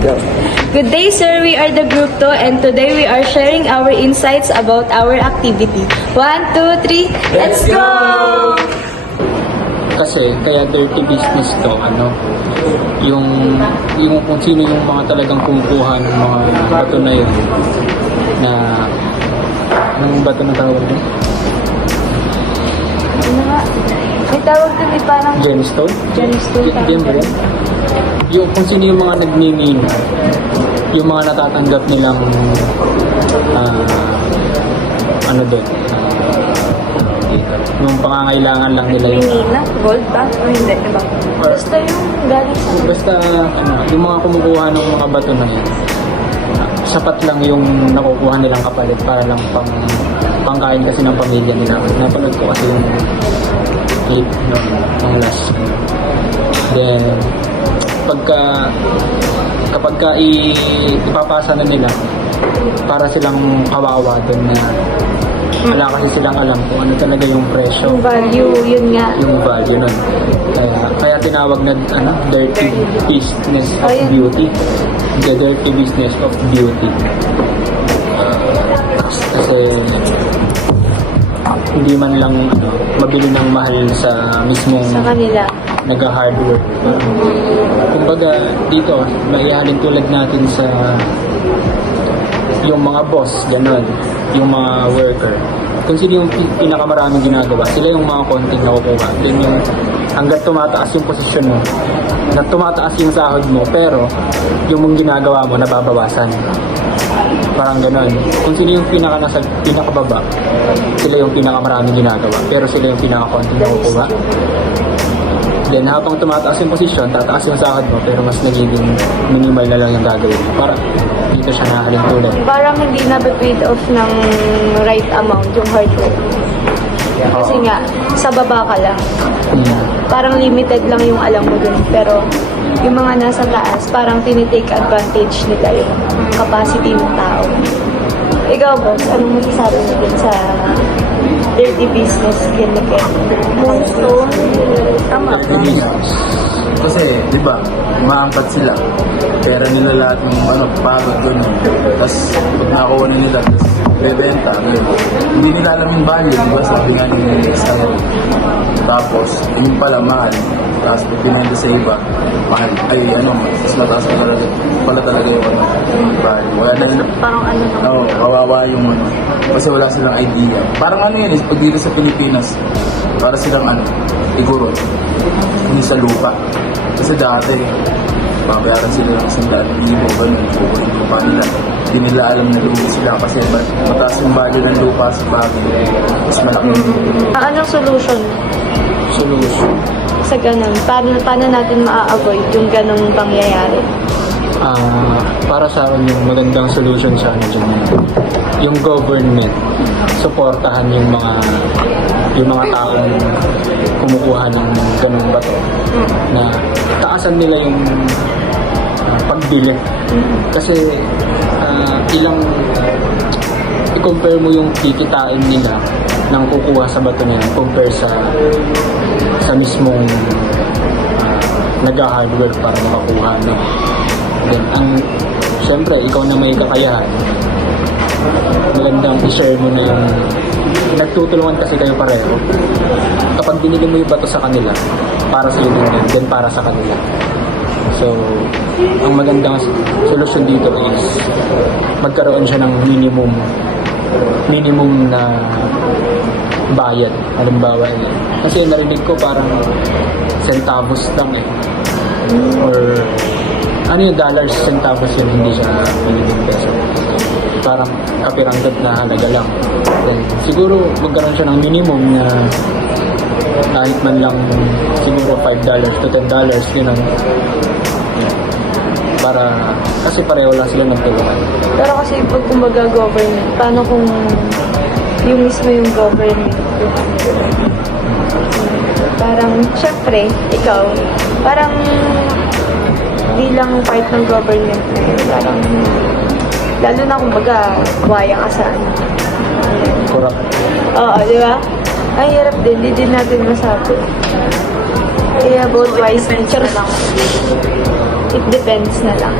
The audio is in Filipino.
Go. Good day, sir. We are the Group 2 and today we are sharing our insights about our activity. 1, 2, 3, let's go! Kasi kaya dirty business to, yung kung sino yung mga talagang kumukuha ng mga bato na yun, na anong bato na tawag din? Ano nga? May tawag din parang Gemstone? gemstone. Yan ba yun? Yung kung sino yung mga nagmimina, yung mga natatanggap nilang doon, yung pangangailangan lang nila yung Mina? Gold ba? O hindi, diba? Basta yung galing sa... basta yung mga kumukuha ng mga bato na yun, sapat lang yung nakukuha nilang kapalit para lang pangkain kasi ng pamilya nila. Napanood ko kasi yung clip ng last. Then kapag ipapasa na nila, para silang kawawa doon na wala kasi silang alam kung ano talaga yung presyo, Yung value, yun nga. yung value nun. Kaya tinawag na dirty business of Ayun. beauty. The dirty business of beauty. Kasi hindi man lang mabili ng mahal sa mismong Sa kanila. nag-hard work. Kumbaga dito, maihalin tulad natin sa yung mga boss, gano'n, yung mga worker. Kung sino yung pinakamaraming ginagawa, sila yung mga konting nakukuha. Then yung hanggang tumataas yung posisyon mo, na tumataas yung sahod mo, pero yung mong ginagawa mo, nababawasan. Parang gano'n. Kung sino yung pinakababa, sila yung pinakamaraming ginagawa, pero sila yung pinakakonting nakukuha. Then habang tumataas yung posisyon, tataas yung sahod mo, pero mas nagiging minimal na lang yung gagawin mo. Parang dito siya nahalin tulad. Parang hindi na-trade off ng right amount yung hard work. Kasi nga, sa baba ka lang. Parang limited lang yung alam mo dun. Pero yung mga nasa taas, parang tinitake advantage nila yung capacity ng tao. Ikaw, boss, anong masasabi mo din sa dirty business gimmick? Moonstone, tama ba? Kasi, di ba, maangkat sila. Pera nila lahat yung pagod doon. Tapos, pag nakakuha na nila, tapos bebenta. Hindi nila alam yung value, di ba? Sabi nga yung isang. Tapos, yun pala mahal. Tapos, pag pinenda sa iba, mahal. Mas mataas pala talaga yung value. Wala na yun. Parang Kawawa yung kasi wala silang idea. Parang pag dito sa Pilipinas, para silang siguro, hindi sa lupa. Kasi dati, babayaran sila ng 100,000, ganun, kukunin yung lupa nila. Hindi nila alam na lupa sila kasi mataas yung value ng lupa sa bagay. Mas malaki. Anong solution Solution. sa ganun? Paano natin ma-avoid yung ganung pangyayari? Para sa akin yung magandang solution sa dyan, yung government suportahan yung mga taong kumukuha ng ganung bato, na taasan nila yung pagbili. Kasi i-compare mo yung kikitain nila ng kukuha sa bato niya compare sa mismong nag-hard work para makakuha. Then, syempre, ikaw na may kakayahan, magandang i-share mo na yung nagtutulungan kasi kayo pareho. Kapag binili mo yung bato sa kanila, para sa iyo din yan, then para sa kanila. So, ang magandang solusyon dito is magkaroon siya ng minimum na bayad. Halimbawa, kasi narinig ko parang centavos lang or dollars, centavos yun, hindi siya minimum peso. Parang kapiranggat na halaga lang. Then, siguro magkaroon siya ng minimum na kahit man lang siguro $5 to $10, yun ang para, kasi pareho lang sila nagtulungan. Pero kasi pag kumbaga government, paano kung yung mismo yung government? Parang, syempre, ikaw, parang bilang part ng government, parang lalo na kumbaga buhaya ka sa Corrupt. Oo, di ba? Ang hirap din, di din natin masabi. Kaya both wise and lang. It depends na lang.